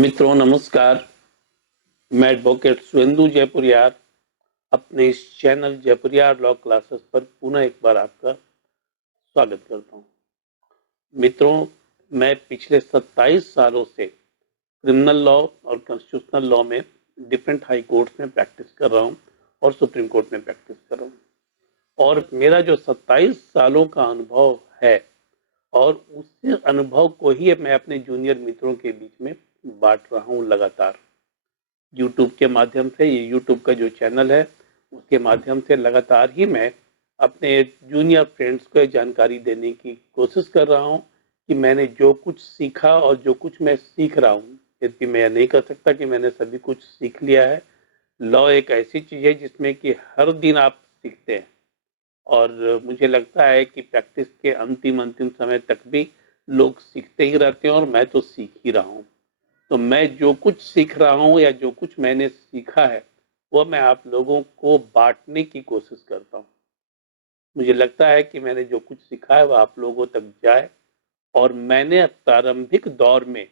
मित्रों नमस्कार। मैं एडवोकेट सुवेंदु जयपुरियार अपने इस चैनल जयपुरियार लॉ क्लासेस पर पुनः एक बार आपका स्वागत करता हूं। मित्रों, मैं पिछले 27 सालों से क्रिमिनल लॉ और कॉन्स्टिट्यूशनल लॉ में डिफरेंट हाई कोर्ट्स में प्रैक्टिस कर रहा हूं और सुप्रीम कोर्ट में प्रैक्टिस कर रहा हूं। और मेरा जो 27 सालों का अनुभव है और उस अनुभव को ही मैं अपने जूनियर मित्रों के बीच में बांट रहा हूं लगातार। यूट्यूब के माध्यम से, ये यूट्यूब का जो चैनल है उसके माध्यम से लगातार ही मैं अपने जूनियर फ्रेंड्स को जानकारी देने की कोशिश कर रहा हूं कि मैंने जो कुछ सीखा और जो कुछ मैं सीख रहा हूं, यद्यपि मैं नहीं कर सकता कि मैंने सभी कुछ सीख लिया है। लॉ एक ऐसी चीज़ है जिसमें कि हर दिन आप सीखते हैं और मुझे लगता है कि प्रैक्टिस के अंतिम समय तक भी लोग सीखते ही रहते हैं और मैं तो सीख ही रहा हूँ। तो मैं जो कुछ सीख रहा हूँ या जो कुछ मैंने सीखा है वो मैं आप लोगों को बांटने की कोशिश करता हूँ। मुझे लगता है कि मैंने जो कुछ सीखा है वो आप लोगों तक जाए और मैंने प्रारंभिक दौर में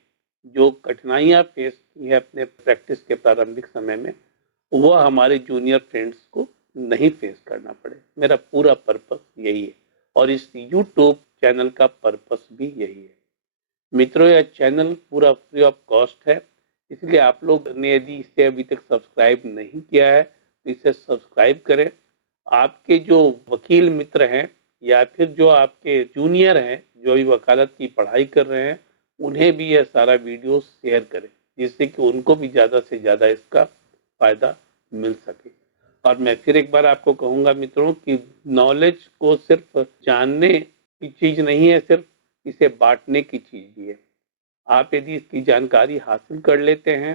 जो कठिनाइयाँ फेस की है अपने प्रैक्टिस के प्रारंभिक समय में, वो हमारे जूनियर फ्रेंड्स को नहीं फेस करना पड़े। मेरा पूरा पर्पस यही है और इस यूट्यूब चैनल का पर्पस भी यही है। मित्रों, यह चैनल पूरा फ्री ऑफ कॉस्ट है, इसलिए आप लोग ने यदि इसे अभी तक सब्सक्राइब नहीं किया है तो इसे सब्सक्राइब करें। आपके जो वकील मित्र हैं या फिर जो आपके जूनियर हैं जो अभी वकालत की पढ़ाई कर रहे हैं, उन्हें भी यह सारा वीडियो शेयर करें जिससे कि उनको भी ज़्यादा से ज़्यादा इसका फायदा मिल सके। और मैं फिर एक बार आपको कहूँगा मित्रों कि नॉलेज को सिर्फ जानने की चीज़ नहीं है, सिर्फ इसे बांटने की चीज़ भी है। आप यदि इसकी जानकारी हासिल कर लेते हैं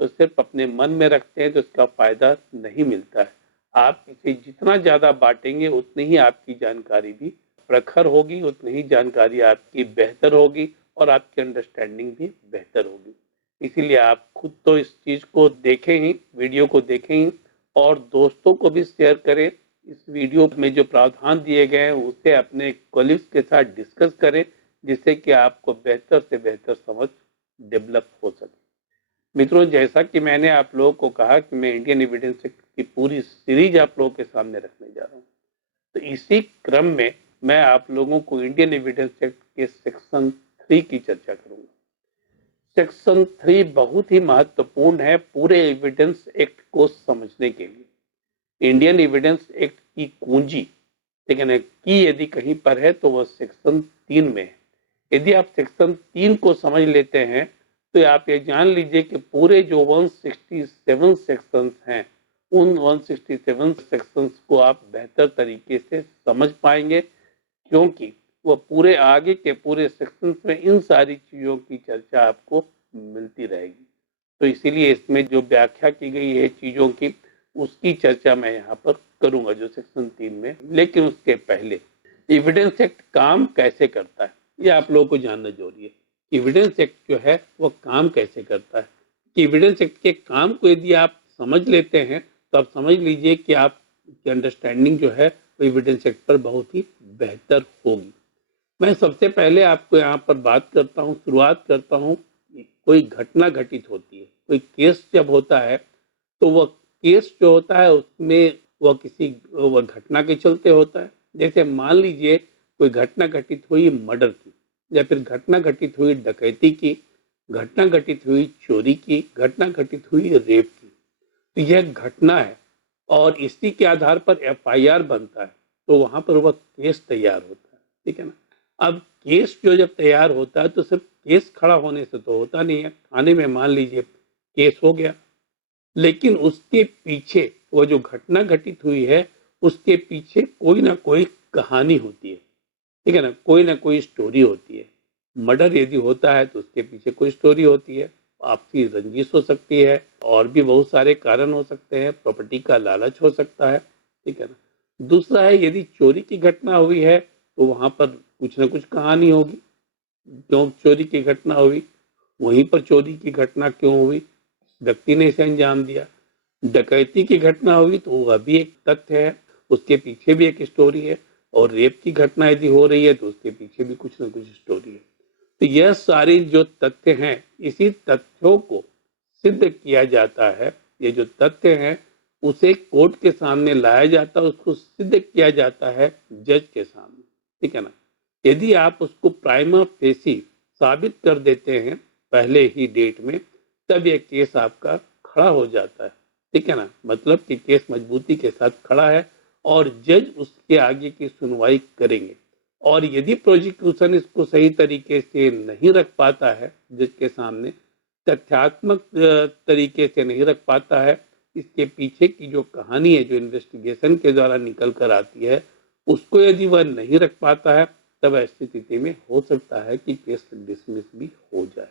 तो सिर्फ अपने मन में रखते हैं तो इसका फायदा नहीं मिलता है। आप इसे जितना ज़्यादा बांटेंगे उतनी ही आपकी जानकारी भी प्रखर होगी, उतनी ही जानकारी आपकी बेहतर होगी और आपकी अंडरस्टैंडिंग भी बेहतर होगी। इसीलिए आप खुद तो इस चीज़ को देखें ही, वीडियो को देखें ही और दोस्तों को भी शेयर करें। इस वीडियो में जो प्रावधान दिए गए हैं उसे अपने कॉलीग्स के साथ डिस्कस करें जिससे कि आपको बेहतर से बेहतर समझ डेवलप हो सके। मित्रों, जैसा कि मैंने आप लोगों को कहा कि मैं इंडियन एविडेंस एक्ट की पूरी सीरीज आप लोगों के सामने रखने जा रहा हूँ, तो इसी क्रम में मैं आप लोगों को इंडियन एविडेंस एक्ट के सेक्शन 3 की चर्चा करूंगा। सेक्शन 3 बहुत ही महत्वपूर्ण है पूरे एविडेंस एक्ट को समझने के लिए। इंडियन एविडेंस एक्ट की कुंजी, लेकिन की यदि कहीं पर है तो वह सेक्शन 3 में है। यदि आप सेक्शन 3 को समझ लेते हैं तो आप ये जान लीजिए कि पूरे जो 167 सेक्शंस हैं, उन 167 सेक्शंस को आप बेहतर तरीके से समझ पाएंगे, क्योंकि वह पूरे आगे के पूरे सेक्शंस में इन सारी चीज़ों की चर्चा आपको मिलती रहेगी। तो इसीलिए इसमें जो व्याख्या की गई है चीज़ों की, उसकी चर्चा मैं यहाँ पर करूँगा जो सेक्शन 3 में। लेकिन उसके पहले एविडेंस एक्ट काम कैसे करता है ये आप लोगों को जानना जरूरी है। एविडेंस एक्ट जो है वह काम कैसे करता है। एविडेंस एक्ट के काम को यदि आप समझ लेते हैं तो आप समझ लीजिए कि आपकी अंडरस्टैंडिंग जो है वो एविडेंस एक्ट पर बहुत ही बेहतर होगी। मैं सबसे पहले आपको यहाँ पर बात करता हूँ, शुरुआत करता हूँ। कोई घटना घटित होती है, कोई केस जब होता है तो वह केस जो होता है उसमें वह घटना के चलते होता है। जैसे मान लीजिए कोई घटना घटित हुई मर्डर की, या फिर घटना घटित हुई डकैती की, घटना घटित हुई चोरी की, घटना घटित हुई रेप की, तो यह घटना है और इसी के आधार पर एफआईआर बनता है, तो वहां पर वह केस तैयार होता है। ठीक है ना। अब केस जो जब तैयार होता है तो सिर्फ केस खड़ा होने से तो होता नहीं है। थाने में मान लीजिए केस हो गया, लेकिन उसके पीछे वो जो घटना घटित हुई है उसके पीछे कोई ना कोई कहानी होती है। ठीक है ना, कोई ना कोई स्टोरी होती है। मर्डर यदि होता है तो उसके पीछे कोई स्टोरी होती है। आपसी रंजिश हो सकती है और भी बहुत सारे कारण हो सकते हैं, प्रॉपर्टी का लालच हो सकता है। ठीक है ना। दूसरा है, यदि चोरी की घटना हुई है तो वहां पर कुछ ना कुछ कहानी होगी, क्यों चोरी की घटना हुई, वहीं पर चोरी की घटना क्यों हुई, व्यक्ति ने इसे अंजाम दिया। डकैती की घटना हुई तो वह भी एक तथ्य है, उसके पीछे भी एक स्टोरी है। और रेप की घटना यदि हो रही है तो उसके पीछे भी कुछ ना कुछ स्टोरी है। तो यह सारी जो तथ्य हैं, इसी तथ्यों को सिद्ध किया जाता है। ये जो तथ्य हैं उसे कोर्ट के सामने लाया जाता है, उसको सिद्ध किया जाता है जज के सामने, ठीक है ना। यदि आप उसको प्राइमा फेसी साबित कर देते हैं पहले ही डेट में, तब यह केस आपका खड़ा हो जाता है, ठीक है ना। मतलब कि केस मजबूती के साथ खड़ा है और जज उसके आगे की सुनवाई करेंगे। और यदि प्रोसिक्यूशन इसको सही तरीके से नहीं रख पाता है जज के सामने, तथ्यात्मक तरीके से नहीं रख पाता है, इसके पीछे की जो कहानी है, जो इन्वेस्टिगेशन के द्वारा निकल कर आती है, उसको यदि वह नहीं रख पाता है, तब ऐसी स्थिति में हो सकता है कि केस डिसमिस भी हो जाए।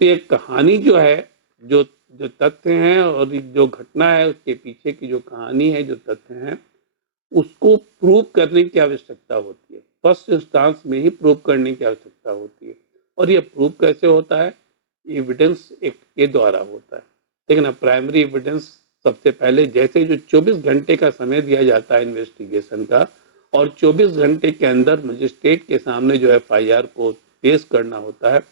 तो ये कहानी जो है, जो जो तथ्य हैं और जो घटना है, उसके पीछे की जो कहानी है, जो तथ्य हैं, उसको प्रूव करने की आवश्यकता होती है। फर्स्ट इंस्टांस में ही प्रूव करने की आवश्यकता होती है। और ये प्रूव कैसे होता है? एविडेंस एक्ट के द्वारा होता है, ठीक है ना। प्राइमरी एविडेंस सबसे पहले, जैसे जो 24 घंटे का समय दिया जाता है इन्वेस्टिगेशन का, और 24 घंटे के अंदर मजिस्ट्रेट के सामने जो एफआईआर को पेश करना होता है,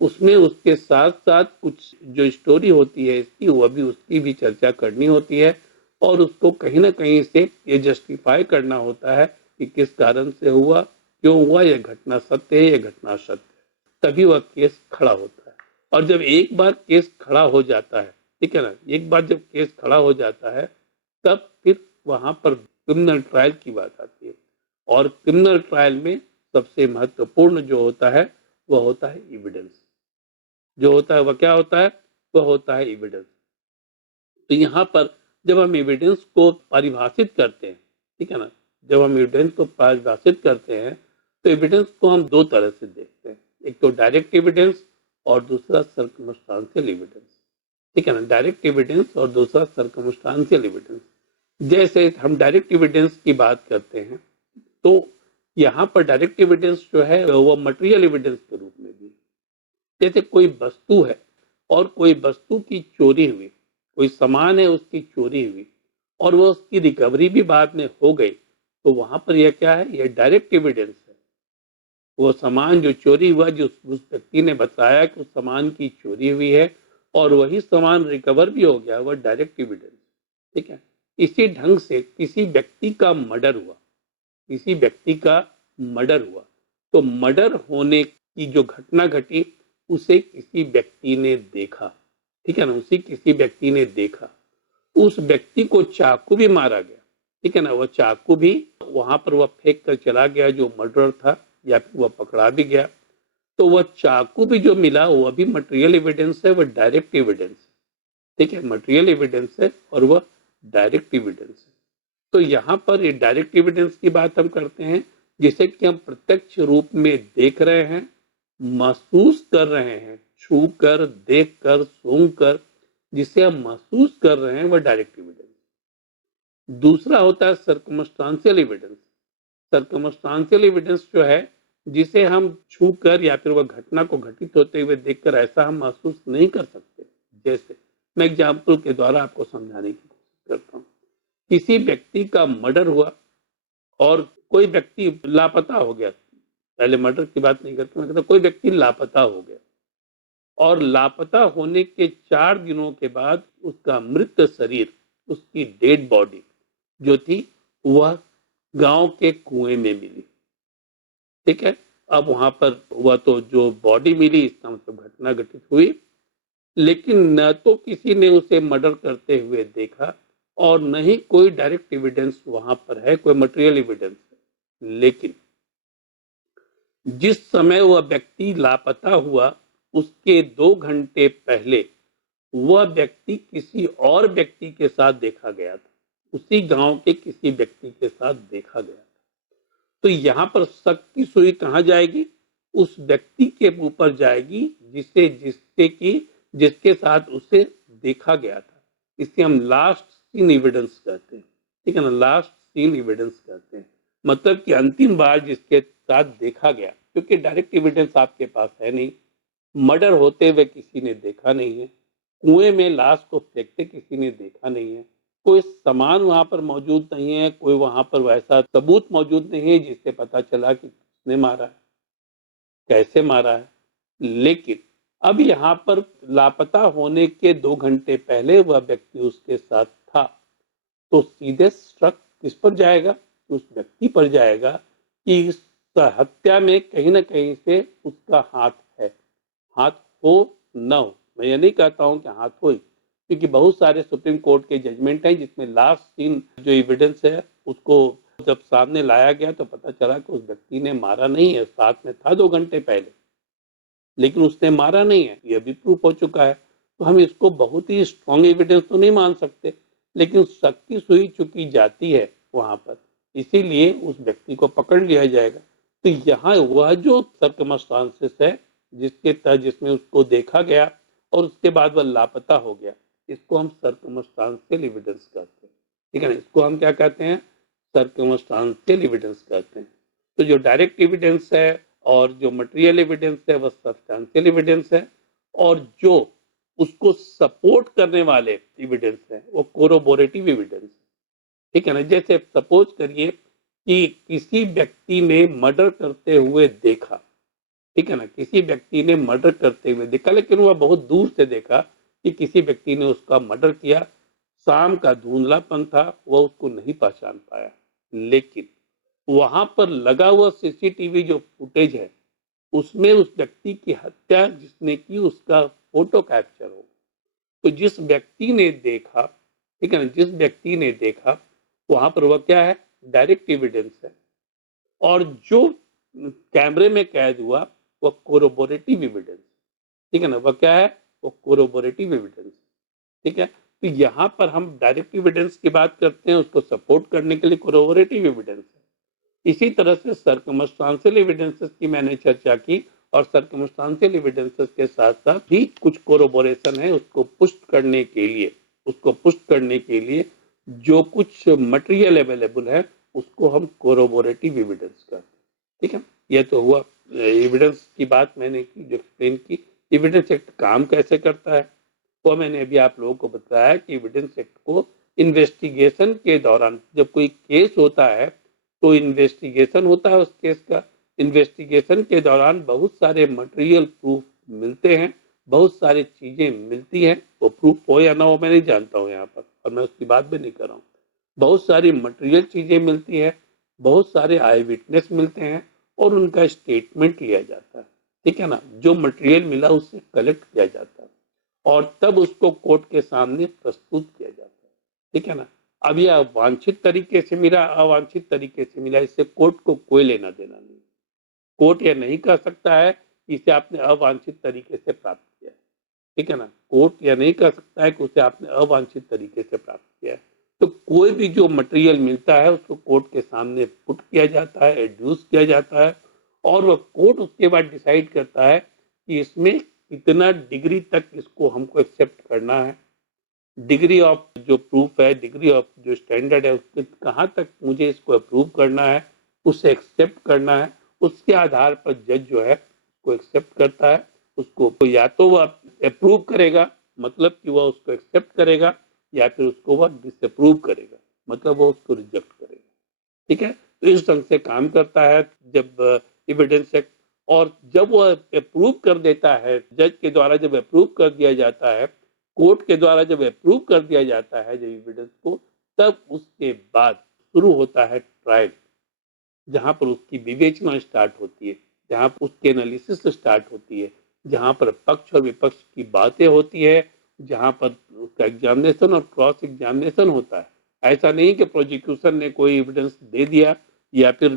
उसमें उसके साथ साथ कुछ जो स्टोरी होती है इसकी, वह भी उसकी भी चर्चा करनी होती है। और उसको कहीं ना कहीं से ये जस्टिफाई करना होता है कि किस कारण से हुआ, क्यों हुआ, यह घटना सत्य है, यह घटना सत्य है, तभी वह केस खड़ा होता है। और जब एक बार केस खड़ा हो जाता है, ठीक है ना, एक बार जब केस खड़ा हो जाता है, तब फिर वहां पर क्रिमिनल ट्रायल की बात आती है। और क्रिमिनल ट्रायल में सबसे महत्वपूर्ण जो होता है, वह होता है एविडेंस। जो होता है वह क्या होता है? वह होता है एविडेंस। तो यहाँ पर जब हम एविडेंस को परिभाषित करते हैं, ठीक है ना, जब हम एविडेंस को परिभाषित करते हैं, तो एविडेंस को हम दो तरह से देखते हैं। एक तो डायरेक्ट एविडेंस और दूसरा सर्कमस्टांशियल एविडेंस, ठीक है ना। डायरेक्ट एविडेंस और दूसरा सर्कमस्टांशियल एविडेंस। जैसे हम डायरेक्ट एविडेंस की बात करते हैं, तो यहाँ पर डायरेक्ट एविडेंस जो है वो मटेरियल एविडेंस के रूप में भी, जैसे कोई वस्तु है और कोई वस्तु की चोरी हुई, कोई सामान है उसकी चोरी हुई, और वो उसकी रिकवरी भी बाद में हो गई, तो वहां पर यह क्या है? यह डायरेक्ट एविडेंस है। वो सामान जो चोरी हुआ, जो उस व्यक्ति ने बताया कि उस सामान की चोरी हुई है और वही सामान रिकवर भी हो गया, वह डायरेक्ट एविडेंस, ठीक है। इसी ढंग से किसी व्यक्ति का मर्डर हुआ, किसी व्यक्ति का मर्डर हुआ, तो मर्डर होने की जो घटना घटी, उसे किसी व्यक्ति ने देखा, ठीक है ना, उसी किसी व्यक्ति ने देखा। उस व्यक्ति को चाकू भी मारा गया, ठीक है ना, वह चाकू भी वहां पर वह फेंक कर चला गया जो मर्डर था, या फिर वह पकड़ा भी गया, तो वह चाकू भी जो मिला, वह भी मटेरियल एविडेंस है, वह डायरेक्ट एविडेंस है, ठीक है। मटेरियल एविडेंस है और वह डायरेक्ट एविडेंस है। तो यहाँ पर ये डायरेक्ट एविडेंस की बात हम करते हैं, जिसे कि हम प्रत्यक्ष रूप में देख रहे हैं, महसूस कर रहे हैं, छू कर, देख कर, सूंघ कर, जिसे हम महसूस कर रहे हैं, वह डायरेक्ट एविडेंस। दूसरा होता है सर्कमस्टांशियल एविडेंस। सर्कमस्टांशियल एविडेंस जो है, जिसे हम छू कर या फिर वह घटना को घटित होते हुए देखकर ऐसा हम महसूस नहीं कर सकते। जैसे मैं एग्जाम्पल के द्वारा आपको समझाने की कोशिश करता हूँ। किसी व्यक्ति का मर्डर हुआ और कोई व्यक्ति लापता हो गया, पहले मर्डर की बात नहीं करता, मैं कहता कोई व्यक्ति लापता हो गया, और लापता होने के 4 दिनों के बाद उसका मृत शरीर, उसकी डेड बॉडी जो थी, वह गांव के कुएं में मिली, ठीक है। अब वहां पर वह तो जो बॉडी मिली, इसका मतलब घटना घटित हुई, लेकिन न तो किसी ने उसे मर्डर करते हुए देखा और न ही कोई डायरेक्ट एविडेंस वहां पर है, कोई मटेरियल एविडेंस है। लेकिन जिस समय वह व्यक्ति लापता हुआ, उसके 2 घंटे पहले वह व्यक्ति किसी और व्यक्ति के साथ देखा गया था, उसी गांव के किसी व्यक्ति के साथ देखा गया था। तो यहां पर शक की सुई कहां जाएगी? उस व्यक्ति के ऊपर जाएगी जिसके साथ उसे देखा गया था। इसे हम लास्ट सीन एविडेंस कहते हैं, ठीक है ना, लास्ट सीन एविडेंस कहते हैं। मतलब कि अंतिम बार जिसके साथ देखा गया, क्योंकि डायरेक्ट एविडेंस आपके पास है नहीं, मर्डर होते हुए किसी ने देखा नहीं है, कुएं में लाश को फेंकते किसी ने देखा नहीं है, कोई सामान वहां पर मौजूद नहीं है, कोई वहां पर वैसा सबूत मौजूद नहीं है जिससे पता चला कि किसने मारा है, कैसे मारा है, लेकिन अब यहाँ पर लापता होने के 2 घंटे पहले वह व्यक्ति उसके साथ था, तो सीधे शक किस पर जाएगा? उस व्यक्ति पर जाएगा कि इस हत्या में कहीं ना कहीं से उसका हाथ है। हाथ हो न हो, मैं ये नहीं कहता हूं कि हाथ हो, क्योंकि बहुत सारे सुप्रीम कोर्ट के जजमेंट हैं जिसमें लास्ट सीन जो एविडेंस है उसको जब सामने लाया गया तो पता चला कि उस व्यक्ति ने मारा नहीं है, साथ में था 2 घंटे पहले, लेकिन उसने मारा नहीं है, यह भी प्रूफ हो चुका है। तो हम इसको बहुत ही स्ट्रॉन्ग एविडेंस तो नहीं मान सकते, लेकिन शक की सुई चुकी जाती है वहां पर, इसीलिए उस व्यक्ति को पकड़ लिया जाएगा। तो यहाँ वह जो सर्कमस्टांसेस है जिसके तहत जिसमें उसको देखा गया और उसके बाद वह लापता हो गया, इसको हम सर्कमस्टांशियल एविडेंस कहते हैं। ठीक है ना, इसको हम क्या कहते हैं? सर्कमस्टांशियल एविडेंस कहते हैं। तो जो डायरेक्ट एविडेंस है और जो मटेरियल एविडेंस है वह सब्सटेंशियल एविडेंस है, और जो उसको सपोर्ट करने वाले एविडेंस है वो कोरोबोरेटिव एविडेंस है। ठीक है ना, जैसे सपोज करिए कि किसी व्यक्ति ने मर्डर करते हुए देखा, ठीक है ना, किसी व्यक्ति ने मर्डर करते हुए देखा, लेकिन वह बहुत दूर से देखा कि किसी व्यक्ति ने उसका मर्डर किया, शाम का धुंधलापन था, वह उसको नहीं पहचान पाया, लेकिन वहां पर लगा हुआ सीसीटीवी जो फुटेज है उसमें उस व्यक्ति की हत्या जिसने की उसका फोटो कैप्चर हो। तो जिस व्यक्ति ने देखा, ठीक है ना, जिस व्यक्ति ने देखा वहां पर वह क्या है? डायरेक्ट एविडेंस है। और जो कैमरे में कैद हुआ वह कोरोबोरेटिव एविडेंस, ठीक है ना, वह क्या है? वो कोरोबोरेटिव एविडेंस। ठीक है, तो यहाँ पर हम डायरेक्ट एविडेंस की बात करते हैं, उसको सपोर्ट करने के लिए कोरोबोरेटिव एविडेंस है। इसी तरह से सर्कमस्टांशियल एविडेंसेस की मैंने चर्चा की, और सर्कमस्टांशियल एविडेंसेस के साथ साथ भी कुछ कोरोबोरेशन है उसको पुष्ट करने के लिए, जो कुछ मटेरियल अवेलेबल है उसको हम कोरोबोरेटिव एविडेंस कहते हैं। ठीक है, यह तो हुआ एविडेंस की बात मैंने की, जो एक्सप्लेन की। एविडेंस एक्ट काम कैसे करता है वो मैंने अभी आप लोगों को बताया कि एविडेंस एक्ट को इन्वेस्टिगेशन के दौरान, जब कोई केस होता है तो इन्वेस्टिगेशन होता है उस केस का, इन्वेस्टिगेशन के दौरान बहुत सारे मटेरियल प्रूफ मिलते हैं, बहुत सारी चीजें मिलती हैं, वो प्रूफ हो या ना हो मैं नहीं जानता हूँ यहाँ पर, और मैं उसकी बात भी नहीं कर रहा हूँ। बहुत सारी मटेरियल चीजें मिलती है, बहुत सारे आई विटनेस मिलते हैं और उनका स्टेटमेंट लिया जाता है। ठीक है ना, जो मटेरियल मिला उससे कलेक्ट किया जाता है और तब उसको कोर्ट के सामने प्रस्तुत किया जाता है। ठीक है ना, अब यह वांछित तरीके से मिला, अवांछित तरीके से मिला, इससे कोर्ट को कोई लेना देना नहीं। कोर्ट यह नहीं कह सकता है कि इसे आपने अवांछित तरीके से प्राप्त किया है। ठीक है ना, कोर्ट यह नहीं कह सकता है कि उसे आपने अवांछित तरीके से प्राप्त किया है। तो कोई भी जो मटेरियल मिलता है उसको कोर्ट के सामने पुट किया जाता है, एड्यूस किया जाता है, और वह कोर्ट उसके बाद डिसाइड करता है कि इसमें कितना डिग्री तक इसको हमको एक्सेप्ट करना है, डिग्री ऑफ जो प्रूफ है, डिग्री ऑफ जो स्टैंडर्ड है, उसके कहाँ तक मुझे इसको अप्रूव करना है, उसे एक्सेप्ट करना है। उसके आधार पर जज जो है उसको एक्सेप्ट करता है, उसको या तो वह अप्रूव करेगा, मतलब कि वह उसको एक्सेप्ट करेगा, या फिर उसको वह डिसअप्रूव करेगा, मतलब वह उसको रिजेक्ट करेगा। ठीक है, तो इस ढंग से काम करता है जब एविडेंस एक्ट। और जब वह अप्रूव कर देता है, जज के द्वारा जब अप्रूव कर दिया जाता है, कोर्ट के द्वारा जब अप्रूव कर दिया जाता है जब एविडेंस को, तब उसके बाद शुरू होता है ट्रायल, जहां पर उसकी विवेचना स्टार्ट होती है, जहां पर उसकी एनालिसिस स्टार्ट होती है, जहां पर पक्ष और विपक्ष की बातें होती है, जहां पर उसका एग्जामिनेशन और क्रॉस एग्जामिनेशन होता है। ऐसा नहीं कि प्रोसिक्यूशन ने कोई एविडेंस दे दिया या फिर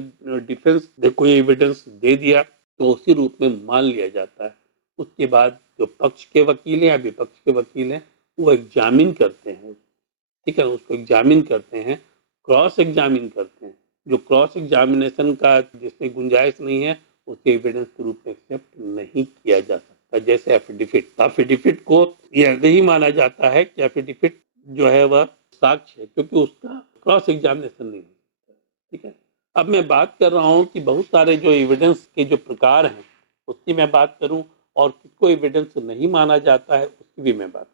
डिफेंस ने कोई एविडेंस दे दिया तो उसी रूप में मान लिया जाता है। उसके बाद जो पक्ष के वकील हैं या विपक्ष के वकील हैं वो एग्जामिन करते हैं, ठीक है, उसको एग्जामिन करते हैं, क्रॉस एग्जामिन करते हैं। जो क्रॉस एग्जामिनेशन का जिसमें गुंजाइश नहीं है उसे एविडेंस के रूप में एक्सेप्ट नहीं किया जा सकता। जैसे एफिडेविट को यह नहीं माना जाता है कि एफिडेविट जो है वह साक्ष्य है, क्योंकि उसका क्रॉस एग्जामिनेशन नहीं है। ठीक है, अब मैं बात कर रहा हूँ कि बहुत सारे जो एविडेंस के जो प्रकार हैं उसकी मैं बात करूँ, और किसको एविडेंस नहीं माना जाता है उसकी भी मैं बात।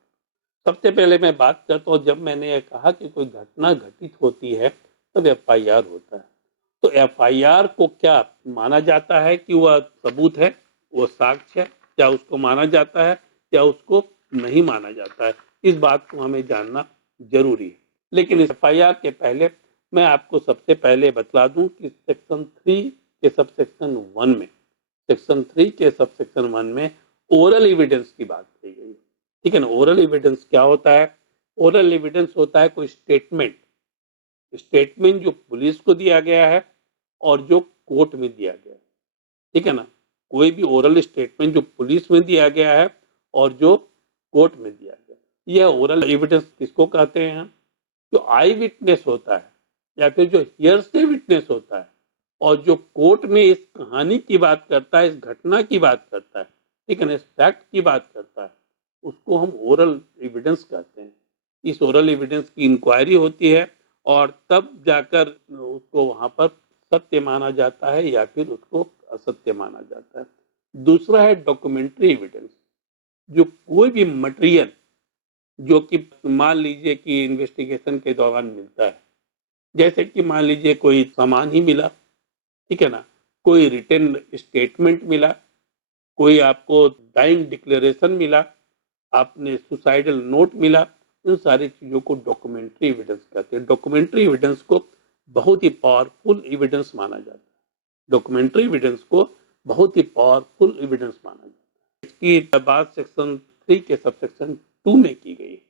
सबसे पहले मैं बात करता हूँ, जब मैंने ये कहा कि कोई घटना घटित होती है तब एफआईआर होता है, तो एफआईआर को क्या माना जाता है कि वह सबूत है, वह साक्ष्य है, क्या उसको माना जाता है या उसको नहीं माना जाता है, इस बात को हमें जानना जरूरी है। लेकिन इस एफआईआर के पहले मैं आपको सबसे पहले बतला दूं कि सेक्शन 3 के सब सेक्शन 1 में, सेक्शन 3 के सब सेक्शन 1 में ओरल एविडेंस की बात की गई है। ठीक है ना। ओरल एविडेंस क्या होता है? ओरल एविडेंस होता है कोई स्टेटमेंट, स्टेटमेंट जो पुलिस को दिया गया है और जो कोर्ट में दिया गया है। ठीक है ना। कोई भी ओरल स्टेटमेंट जो पुलिस में दिया गया है और जो कोर्ट में दिया गया, यह ओरल एविडेंस किसको कहते हैं? जो आई विटनेस होता है या फिर जो हियरसे विटनेस होता है और जो कोर्ट में इस कहानी की बात करता है, इस घटना की बात करता है, ठीक है ना, इस फैक्ट की बात करता है, उसको हम ओरल एविडेंस कहते हैं। इस ओरल एविडेंस की इंक्वायरी होती है और तब जाकर उसको वहां पर सत्य माना जाता है या फिर उसको असत्य माना जाता है। दूसरा है डॉक्यूमेंट्री एविडेंस। जो कोई भी मटेरियल जो कि मान लीजिए कि इन्वेस्टिगेशन के दौरान मिलता है, जैसे कि मान लीजिए कोई सामान ही मिला, ठीक है ना, कोई रिटन स्टेटमेंट मिला, कोई आपको डाइंग डिक्लेरेशन मिला, आपने सुसाइडल नोट मिला, इन सारी चीजों को डॉक्यूमेंट्री एविडेंस कहते हैं। डॉक्यूमेंट्री एविडेंस को बहुत ही पावरफुल एविडेंस माना जाता है। डॉक्यूमेंट्री एविडेंस को बहुत ही पावरफुल एविडेंस माना जाता है। इसकी बात सेक्शन 3 के सब सेक्शन 2 में की गई है।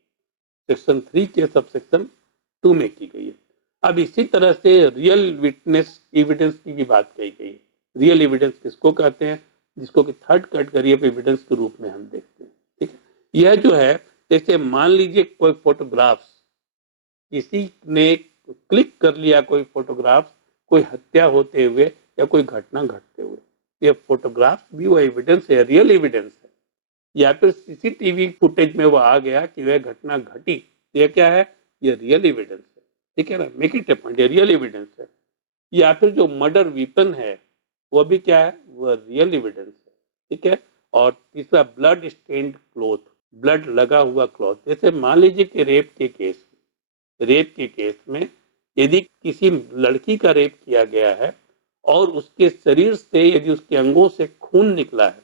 सेक्शन 3 के सब सेक्शन 2 में की गई है। अब इसी तरह से रियल विटनेस एविडेंस की भी बात कही गई है। रियल एविडेंस किसको कहते हैं? जिसको कि थर्ड कैटेगरी ऑफ एविडेंस के रूप में हम देखते हैं। ठीक है। यह जो है, जैसे मान लीजिए कोई फोटोग्राफ्स, किसी ने क्लिक कर लिया कोई फोटोग्राफ कोई हत्या होते हुए या कोई घटना घटते हुए, ये फोटोग्राफ भी वो एविडेंस है, रियल एविडेंस है। या फिर सीसीटीवी फुटेज में वो आ गया कि वह घटना घटी, ये क्या है? ये रियल एविडेंस है। ठीक है ना। मेक इट ए पॉइंट, ये रियल एविडेंस है। या फिर जो मर्डर वेपन है वो भी क्या है? वो रियल एविडेंस है। ठीक है। और तीसरा ब्लड स्टेन्ड क्लॉथ, ब्लड लगा हुआ क्लॉथ। जैसे मान लीजिए कि रेप के केस में यदि किसी लड़की का रेप किया गया है और उसके शरीर से, यदि उसके अंगों से खून निकला है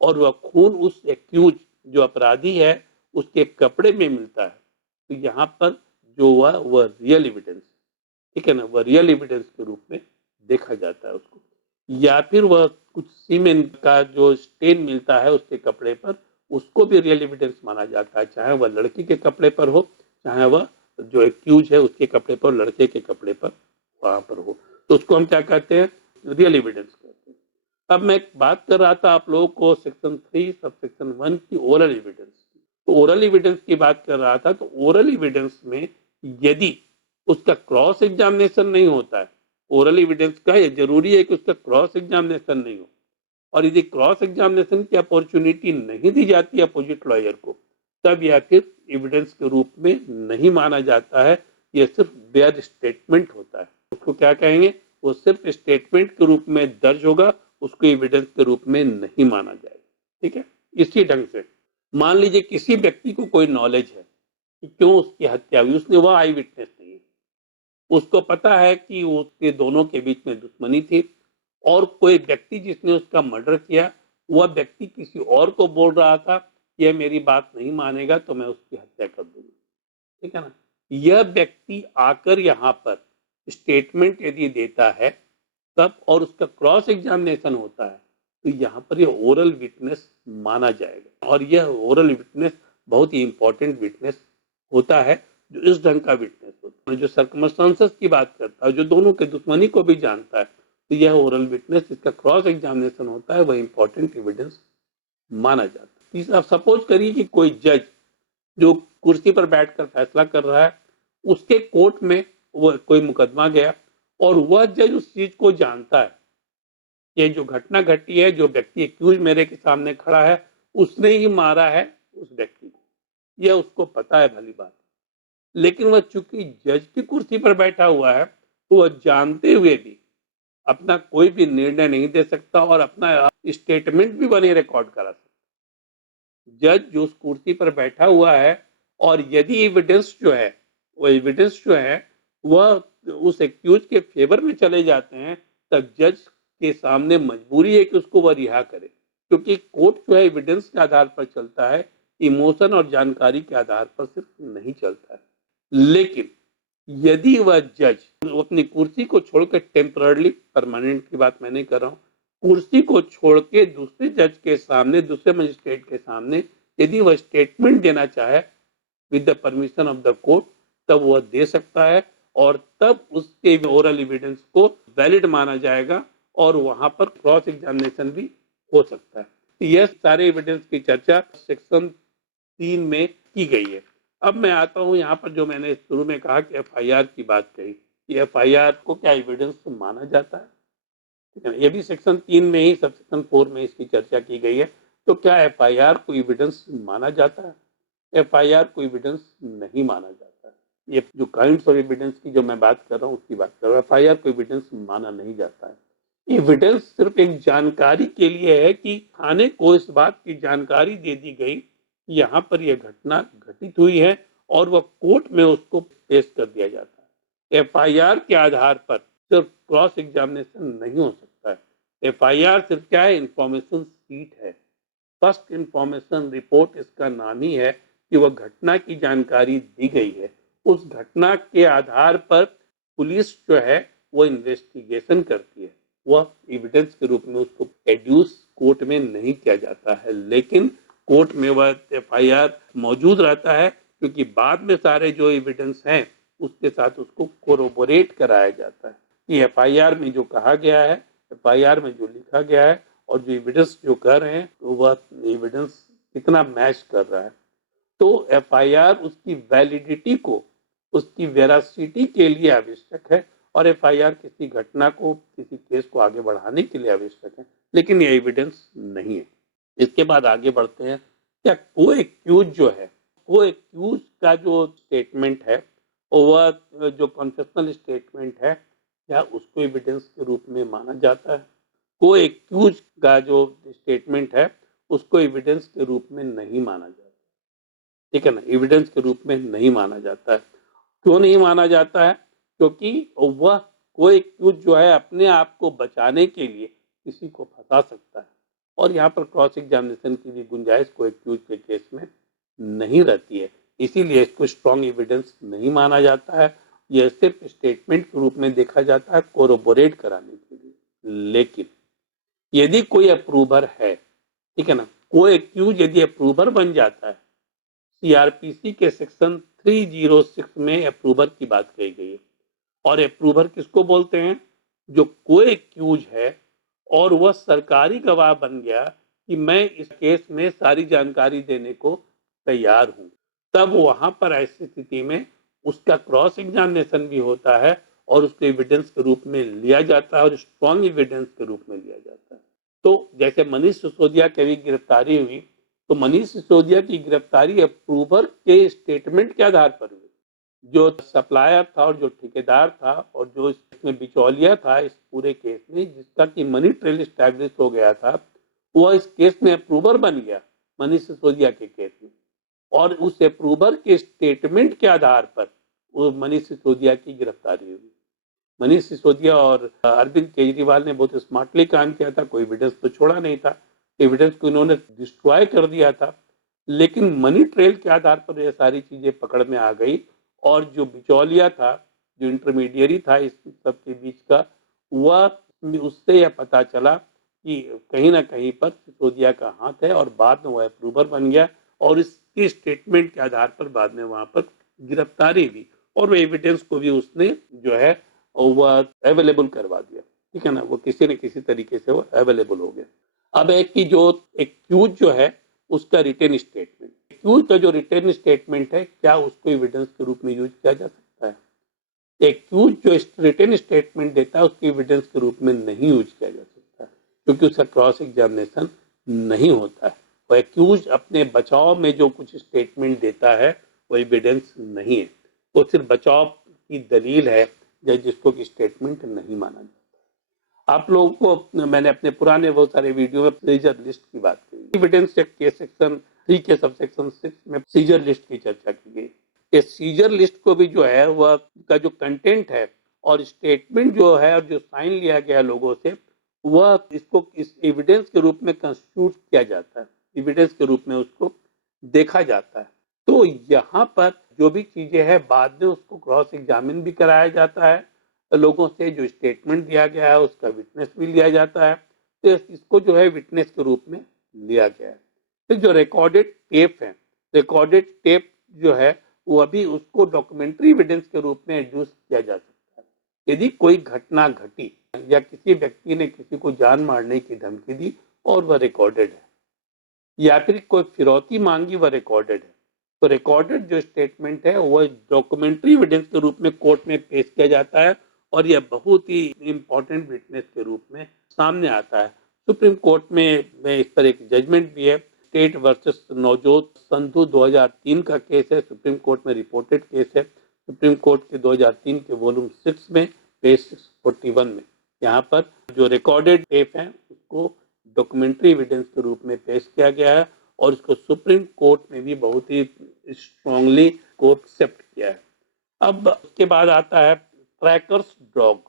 और वह खून उस एक्यूज जो अपराधी है उसके कपड़े में मिलता है, तो यहाँ पर जो हुआ वह रियल एविडेंस, ठीक है ना, वह रियल एविडेंस के रूप में देखा जाता है उसको। या फिर वह कुछ सीमेन का जो स्टेन मिलता है उसके कपड़े पर, उसको भी रियल एविडेंस माना जाता है, चाहे वह लड़की के कपड़े पर हो, चाहे वह जो एक्यूज है उसके कपड़े पर, लड़के के कपड़े पर वहां पर हो, तो उसको हम क्या कहते हैं? रियल एविडेंस कहते हैं। अब मैं बात कर रहा था आप लोगों को सेक्शन 3 सब सेक्शन 1 की ओरल एविडेंस। तो ओरल एविडेंस की बात कर रहा था, तो ओरल एविडेंस में यदि उसका क्रॉस एग्जामिनेशन नहीं होता है, ओरल एविडेंस का ये जरूरी है कि उसका क्रॉस एग्जामिनेशन नहीं हो, और यदि क्रॉस एग्जामिनेशन की अपॉर्चुनिटी नहीं दी जाती अपोजिट लॉयर को, तब या फिर एविडेंस के रूप में नहीं माना जाता है। यह सिर्फ देयर स्टेटमेंट होता है। उसको क्या कहेंगे? वो सिर्फ स्टेटमेंट के रूप में दर्ज होगा, उसको एविडेंस के रूप में नहीं माना जाएगा। ठीक है। इसी ढंग से मान लीजिए किसी व्यक्ति को कोई नॉलेज है कि क्यों उसकी हत्या हुई, उसने वह आई विटनेस नहीं है, उसको पता है कि उसके दोनों के बीच में दुश्मनी थी और कोई व्यक्ति जिसने उसका मर्डर किया, वह व्यक्ति किसी और को बोल रहा था यह मेरी बात नहीं मानेगा तो मैं उसकी हत्या कर दूंगा। ठीक है ना। यह व्यक्ति आकर यहाँ पर स्टेटमेंट यदि देता है तब, और उसका क्रॉस एग्जामिनेशन होता है, तो यहाँ पर यह ओरल विटनेस माना जाएगा। और यह ओरल विटनेस बहुत ही इंपॉर्टेंट विटनेस होता है, जो इस ढंग का विटनेस होता है, जो सर्कमस्टांसेस की बात करता है, जो दोनों के दुश्मनी को भी जानता है, तो यह ओरल विटनेस जिसका क्रॉस एग्जामिनेशन होता है वह इंपॉर्टेंट एविडेंस माना जाता है। तीसरा, सपोज करिए कि कोई जज जो कुर्सी पर बैठकर फैसला कर रहा है, उसके कोर्ट में वो कोई मुकदमा गया और वह जज उस चीज को जानता है, ये जो घटना घटी है, जो व्यक्ति एक्यूज मेरे के सामने खड़ा है उसने ही मारा है उस व्यक्ति को, यह उसको पता है, भली बात। लेकिन वह चूंकि जज की कुर्सी पर बैठा हुआ है तो वह जानते हुए भी अपना कोई भी निर्णय नहीं दे सकता और अपना स्टेटमेंट भी बने रिकॉर्ड करा सकता। जज जो उस कुर्सी पर बैठा हुआ है और यदि एविडेंस जो है, वो एविडेंस जो है वह उस एक्यूज के फेवर में चले जाते हैं, तब जज के सामने मजबूरी है कि उसको वह रिहा करे। क्योंकि कोर्ट जो है एविडेंस के आधार पर चलता है, इमोशन और जानकारी के आधार पर सिर्फ नहीं चलता है। लेकिन यदि वह जज अपनी कुर्सी को छोड़कर टेम्पररली, परमानेंट की बात मैं नहीं कर रहा हूँ, कुर्सी को छोड़ के दूसरे जज के सामने, दूसरे मजिस्ट्रेट के सामने यदि वह स्टेटमेंट देना चाहे with the permission of the court, तब वह दे सकता है और तब उसके ओरल एविडेंस को वैलिड माना जाएगा और वहां पर क्रॉस एग्जामिनेशन भी हो सकता है। यह सारे एविडेंस की चर्चा सेक्शन 3 में की गई है। अब मैं आता हूं यहाँ पर, जो मैंने शुरू में कहा कि एफआईआर की बात कही, कि एफआईआर को क्या एविडेंस माना जाता है, ठीक है ना। ये भी सेक्शन 3 में ही, सब सेक्शन 4 में इसकी चर्चा की गई है। तो क्या एफआईआर को एविडेंस माना जाता है? एफआईआर को एविडेंस नहीं माना जाता है। ये जो काइंड्स ऑफ एविडेंस की जो मैं बात कर रहा हूँ उसकी बात कर रहा हूँ। एफआईआर को एविडेंस माना नहीं जाता है। एविडेंस सिर्फ एक जानकारी के लिए है कि थाने को इस बात की जानकारी दे दी गई कि यहाँ पर यह घटना घटित हुई है और वह कोर्ट में उसको पेश कर दिया जाता है। एफआईआर के आधार पर सिर्फ क्रॉस एग्जामिनेशन नहीं हो सकता है। एफआईआर सिर्फ क्या है? इंफॉर्मेशन सीट है, फर्स्ट इंफॉर्मेशन रिपोर्ट इसका नाम ही है कि वह घटना की जानकारी दी गई है। उस घटना के आधार पर पुलिस जो है वो इन्वेस्टिगेशन करती है, वह एविडेंस के रूप में उसको एड्यूस कोर्ट में नहीं किया जाता है, लेकिन कोर्ट में वह एफआईआर मौजूद रहता है, क्योंकि बाद में सारे जो एविडेंस हैं उसके साथ उसको कोरोबोरेट कराया जाता है कि एफआईआर में जो कहा गया है, एफआईआर में जो लिखा गया है और जो एविडेंस जो कर रहे हैं, तो वह एविडेंस कितना मैच कर रहा है। तो एफआईआर उसकी वैलिडिटी को, उसकी वेरासिटी के लिए आवश्यक है और एफआईआर किसी घटना को, किसी केस को आगे बढ़ाने के लिए आवश्यक है, लेकिन ये एविडेंस नहीं है। इसके बाद आगे बढ़ते हैं। क्या को एक्यूज जो है, को एक्यूज का जो स्टेटमेंट है, वह जो कॉन्फेशनल स्टेटमेंट है, क्या उसको एविडेंस के रूप में माना जाता है? को एक्यूज का जो स्टेटमेंट है उसको एविडेंस के रूप में नहीं माना जाता, ठीक है ना। एविडेंस के रूप में नहीं माना जाता है। क्यों नहीं माना जाता है? क्योंकि वह को एक्यूज जो है अपने आप को बचाने के लिए किसी को फंसा सकता है और यहाँ पर क्रॉस एग्जामिनेशन की भी गुंजाइश को एक्यूज के केस में नहीं रहती है, इसीलिए इसको स्ट्रॉन्ग एविडेंस नहीं माना जाता है। यह सिर्फ स्टेटमेंट के रूप में देखा जाता है कोरोबोरेट कराने के लिए। लेकिन यदि कोई अप्रूवर है, ठीक है ना, कोई एक्यूज यदि अप्रूवर बन जाता है, सीआरपीसी के सेक्शन 306 में अप्रूवर की बात कही गई है। और अप्रूवर किसको बोलते हैं? जो कोई एक्यूज है और वह सरकारी गवाह बन गया कि मैं इस केस में सारी जानकारी देने को तैयार हूं, तब वहां पर ऐसी स्थिति में उसका क्रॉस एग्जामिनेशन भी होता है और उसको एविडेंस के रूप में लिया जाता है और स्ट्रॉन्ग एविडेंस के रूप में लिया जाता है। तो जैसे मनीष सिसोदिया की भी गिरफ्तारी हुई, तो मनीष सिसोदिया की गिरफ्तारी अप्रूवर के स्टेटमेंट के आधार पर हुई। जो सप्लायर था और जो ठेकेदार था और जो इसमें बिचौलिया था इस पूरे केस में, जिसका कि मनी ट्रेल स्टैब्लिश हो गया था, वह इस केस में अप्रूवर बन गया मनीष सिसोदिया के केस में, और उस अप्रूवर के स्टेटमेंट के आधार पर वो मनीष सिसोदिया की गिरफ्तारी हुई। मनीष सिसोदिया और अरविंद केजरीवाल ने बहुत स्मार्टली काम किया था, कोई एविडेंस तो छोड़ा नहीं था, एविडेंस को इन्होंने डिस्ट्रॉय कर दिया था, लेकिन मनी ट्रेल के आधार पर ये सारी चीजें पकड़ में आ गई और जो बिचौलिया था, जो इंटरमीडियरी था इस सब के बीच का, वह उससे यह पता चला कि कहीं ना कहीं पर सिसोदिया का हाथ है और बाद में वह अप्रूवर बन गया और इसकी स्टेटमेंट के आधार पर बाद में वहां पर गिरफ्तारी हुई और वो एविडेंस को भी उसने जो है वह अवेलेबल करवा दिया, ठीक है ना। वो किसी न किसी तरीके से वो अवेलेबल हो गया। अब एक की जो एक्यूज जो है उसका रिटेन स्टेटमेंट, एक्यूज का जो रिटेन स्टेटमेंट है, क्या उसको एविडेंस के रूप में यूज किया जा सकता है? एक्यूज जो रिटेन स्टेटमेंट देता है उसको एविडेंस के रूप में नहीं यूज किया जा सकता, क्योंकि उसका क्रॉस एग्जामिनेशन नहीं होता है। वो एक्यूज अपने बचाव में जो कुछ स्टेटमेंट देता है वो एविडेंस नहीं है, वो सिर्फ बचाव की दलील है जिसको कि स्टेटमेंट नहीं माना जाता। आप लोगों को मैंने अपने पुराने बहुत सारे वीडियो में सीजर लिस्ट की बात की, एविडेंस एक्ट के सेक्शन 3 के सब सेक्शन 6 में सीजर लिस्ट की चर्चा की गई। ये सीजर लिस्ट को भी जो है वह का जो कंटेंट है और स्टेटमेंट जो है और जो साइन लिया गया लोगों से, वह इसको इस एविडेंस के रूप में कंस्टिट्यूट किया जाता है, एविडेंस के रूप में उसको देखा जाता है। तो यहाँ पर जो भी चीजें हैं बाद में उसको क्रॉस एग्जामिन भी कराया जाता है, लोगों से जो स्टेटमेंट दिया गया है उसका विटनेस भी लिया जाता है। तो इसको जो है विटनेस के रूप में लिया गया है। फिर जो रिकॉर्डेड टेप है, रिकॉर्डेड टेप जो है वो अभी उसको डॉक्यूमेंट्री एविडेंस के रूप में एड्यूस किया जा सकता है। यदि कोई घटना घटी या किसी व्यक्ति ने किसी को जान मारने की धमकी दी और वह रिकॉर्डेड है, या फिर कोई फिरौती मांगी वह रिकॉर्डेड है, तो रिकॉर्डेड जो स्टेटमेंट है वह डॉक्यूमेंट्री एविडेंस के रूप में कोर्ट में पेश किया जाता है और यह बहुत ही इंपॉर्टेंट विटनेस के रूप में सामने आता है। सुप्रीम कोर्ट में इस पर एक जजमेंट भी है, स्टेट वर्सेस नवजोत संधू 2003 का केस है, सुप्रीम कोर्ट में रिपोर्टेड केस है, सुप्रीम कोर्ट के 2003 के वॉल्यूम 6 में पेज 641 में। यहाँ पर जो रिकॉर्डेड टेप है उसको डॉक्यूमेंट्री एविडेंस के रूप में पेश किया गया है और इसको सुप्रीम कोर्ट में भी बहुत ही स्ट्रांगली को एक्सेप्ट किया है। अब उसके बाद आता है ट्रैकर्स डॉग,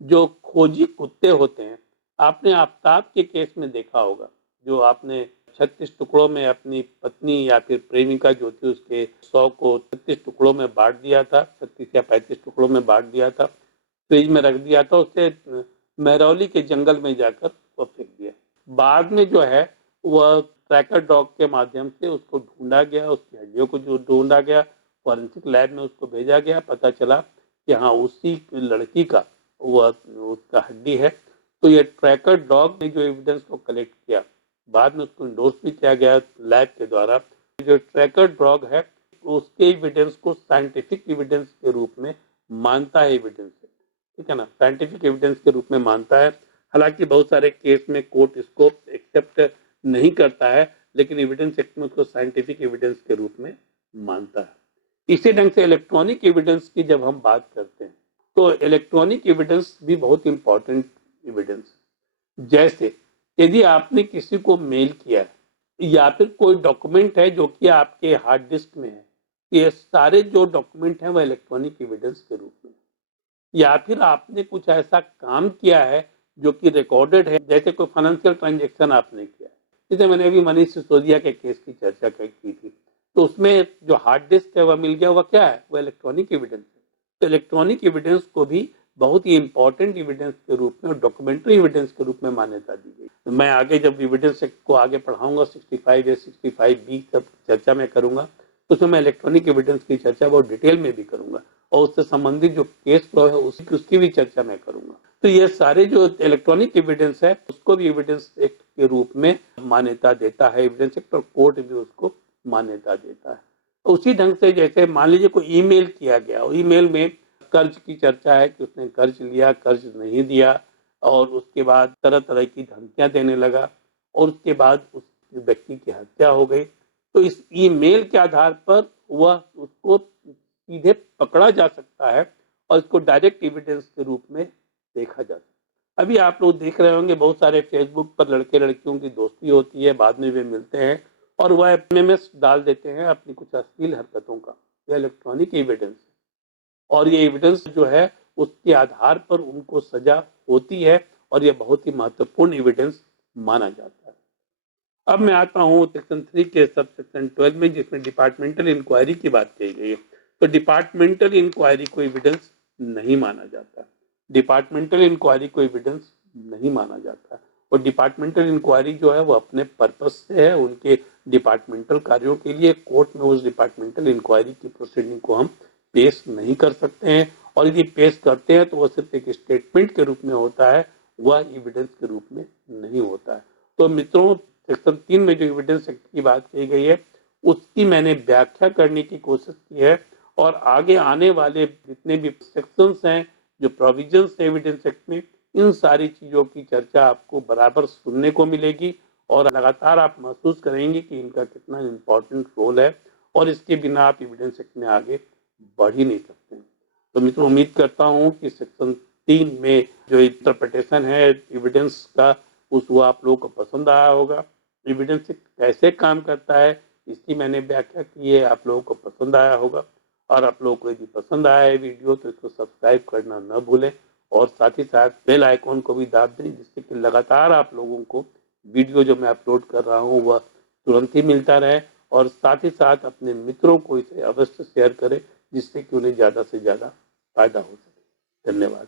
जो खोजी कुत्ते होते हैं। आपने आफ्ताब के केस में देखा होगा, जो आपने 36 टुकड़ों में अपनी पत्नी या फिर प्रेमिका जो थी उसके 100 को 36 टुकड़ों में बांट दिया था, 36 या 35 टुकड़ों में बांट दिया था, फ्रिज में रख दिया था, उसे महरौली के जंगल में जाकर वो फेंक दिया। बाद में जो है वह ट्रैकर डॉग के माध्यम से उसको ढूंढा गया, उसकी हड्डियों को जो ढूंढा गया, फॉरेंसिक लैब में उसको भेजा गया, पता चला कि हाँ उसी लड़की का वह उसका हड्डी है। तो ये ट्रैकर डॉग ने जो एविडेंस को कलेक्ट किया, बाद में उसको इंडोर्स भी किया गया लैब के द्वारा। जो ट्रैकर डॉग है उसके एविडेंस को साइंटिफिक एविडेंस के रूप में मानता है, एविडेंस है, ठीक है ना, साइंटिफिक एविडेंस के रूप में मानता है। हालांकि बहुत सारे केस में कोर्ट इसको एक्सेप्ट नहीं करता है, लेकिन एविडेंस एक्ट में उसको साइंटिफिक एविडेंस के रूप में मानता है। इसी ढंग से इलेक्ट्रॉनिक एविडेंस की जब हम बात करते हैं तो इलेक्ट्रॉनिक एविडेंस भी बहुत इंपॉर्टेंट एविडेंस है। जैसे यदि आपने किसी को मेल किया है या फिर कोई डॉक्यूमेंट है जो कि आपके हार्ड डिस्क में है, ये सारे जो डॉक्यूमेंट हैं वह इलेक्ट्रॉनिक एविडेंस के रूप में। या फिर आपने कुछ ऐसा काम किया है जो कि रिकॉर्डेड है, जैसे कोई फाइनेंशियल ट्रांजैक्शन आपने किया, जैसे मैंने अभी मनीष सिसोदिया के केस की चर्चा की थी, तो उसमें जो हार्ड डिस्क है वह मिल गया, वह क्या है, वह इलेक्ट्रॉनिक एविडेंस है। तो इलेक्ट्रॉनिक एविडेंस को भी बहुत ही इंपॉर्टेंट एविडेंस के रूप में और डॉक्यूमेंट्री एविडेंस के रूप में मान्यता दी गई। तो मैं आगे जब एविडेंस को आगे पढ़ाऊंगा 65A 65B सब चर्चा में करूंगा, तो उसमें मैं इलेक्ट्रॉनिक एविडेंस की चर्चा बहुत डिटेल में भी करूंगा और उससे संबंधित जो केस फ्लो है उसकी भी चर्चा मैं करूंगा। तो ये सारे जो इलेक्ट्रॉनिक एविडेंस है उसको भी एविडेंस एक्ट के रूप में मान्यता देता है, एविडेंस एक्ट और कोर्ट भी उसको मान्यता देता है। उसी ढंग से जैसे मान लीजिए कोई ईमेल किया गया, ईमेल में कर्ज की चर्चा है कि उसने कर्ज लिया, कर्ज नहीं दिया और उसके बाद तरह तरह की धमकियां देने लगा और उसके बाद उस व्यक्ति की हत्या हो गई। तो इस ईमेल के आधार पर वह उसको सीधे पकड़ा जा सकता है और इसको डायरेक्ट एविडेंस के रूप में देखा जा सकता है। अभी आप लोग देख रहे होंगे बहुत सारे फेसबुक पर लड़के लड़कियों की दोस्ती होती है, बाद में वे मिलते हैं और वह एमएमएस डाल देते हैं अपनी कुछ अश्लील हरकतों का। यह इलेक्ट्रॉनिक एविडेंस है और ये एविडेंस जो है उसके आधार पर उनको सजा होती है और यह बहुत ही महत्वपूर्ण एविडेंस माना जाता है। अब मैं आता हूँ सेक्शन 3 के सब सेक्शन 12 में, जिसमें डिपार्टमेंटल इंक्वायरी की बात कही गई है। तो डिपार्टमेंटल इंक्वायरी को एविडेंस नहीं माना जाता, डिपार्टमेंटल इंक्वायरी को एविडेंस नहीं माना जाता और डिपार्टमेंटल इंक्वायरी जो है वो अपने पर्पस से है, उनके डिपार्टमेंटल कार्यों के लिए। कोर्ट में उस डिपार्टमेंटल इंक्वायरी की प्रोसीडिंग को हम पेश नहीं कर सकते हैं और यदि पेश करते हैं तो वह सिर्फ एक स्टेटमेंट के रूप में होता है, वह एविडेंस के रूप में नहीं होता है। तो मित्रों, सेक्शन 3 में जो एविडेंस एक्ट की बात कही गई है उसकी मैंने व्याख्या करने की कोशिश की है और आगे आने वाले जितने भी सेक्शंस हैं, जो प्रोविजंस है एविडेंस एक्ट में, इन सारी चीजों की चर्चा आपको बराबर सुनने को मिलेगी और लगातार आप महसूस करेंगे कि इनका कितना इंपॉर्टेंट रोल है और इसके बिना आप एविडेंस एक्ट में आगे बढ़ ही नहीं सकते। तो मित्रों, उम्मीद करता हूं कि सेक्शन 3 में जो इंटरप्रिटेशन है एविडेंस का वो आप लोगों को पसंद आया होगा। एविडेंस कैसे काम करता है इसकी मैंने व्याख्या की है, आप लोगों को पसंद आया होगा और आप लोगों को यदि पसंद आया है वीडियो तो इसको सब्सक्राइब करना न भूलें और साथ ही साथ बेल आइकॉन को भी दाब दें, जिससे कि लगातार आप लोगों को वीडियो जो मैं अपलोड कर रहा हूँ वह तुरंत ही मिलता रहे। और साथ ही साथ अपने मित्रों को इसे अवश्य शेयर करें, जिससे कि उन्हें ज़्यादा से ज़्यादा फायदा हो सके। धन्यवाद।